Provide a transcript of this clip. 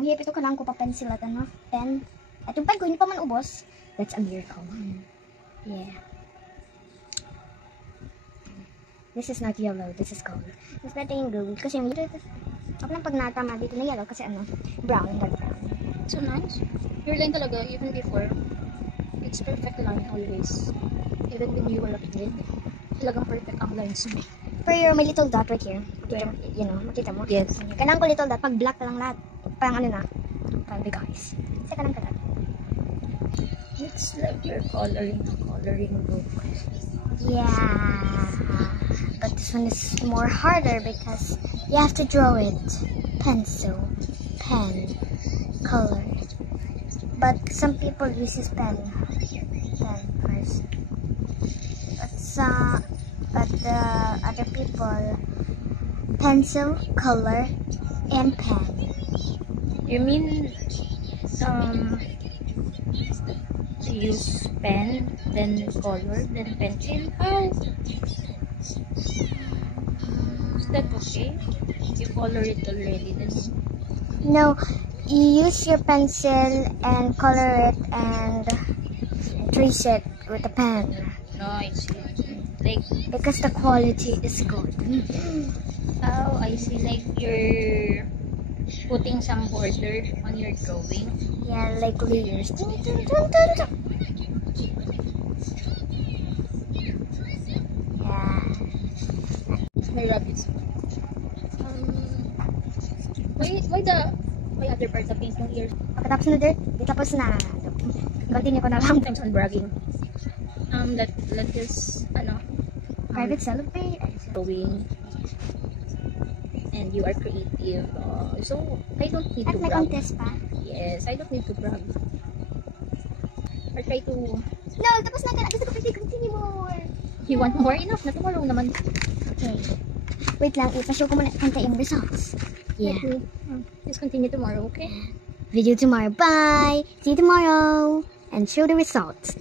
Ang hirap ito, kailangan ko pa pencil at ano, pen. At yung pen ko, hindi pa man ubos. That's a miracle. Yeah. This is not yellow, this is gold. Mas better yung gold. Kasi yung dito, ako lang pag natama dito na yellow kasi ano, brown, dark brown. So nice. Your line talaga, even before, it's perfect line always. Even when you were a kid, talagang perfect ang lines mo. Pero may little dot right here. Yeah. You know, makita mo? Yes. Kailangan ko little dot, pag black na lang lahat. Parang ano na, parang big eyes. Kasi kailangan ka dot. It's like you're coloring a coloring book. Yeah, but this one is more harder because you have to draw it. Pencil, pen, color. But some people uses pen first. But the other people, pencil, color, and pen. You mean to use pen, then color, then pencil? How? Is that okay? You color it already, then No, you use your pencil and color it and trace it with a pen. no, I see. Like, Because the quality is good. oh, I see. Like you're putting some border on your drawing. Yeah, like layers. Dun, dun, dun, dun, dun. Yeah. My rabbits. Why other part the pink ng ears? Pagkatapos na dirt, di tapos na. Continue ko na lang. Sometimes on bragging. Let this Private celebrate. drawing. And you are creative. So I don't need At to may brag. contest pa. Yes, I don't need to brag. Or try to. No, tapos na ka na. Gusto ko pwede continue more. You want more? Enough na tomorrow naman. Okay. Wait lang, ipashow ko muna kanta yung results. Yeah. Okay. Just continue tomorrow, okay? Video tomorrow. Bye. See you tomorrow. And show the results.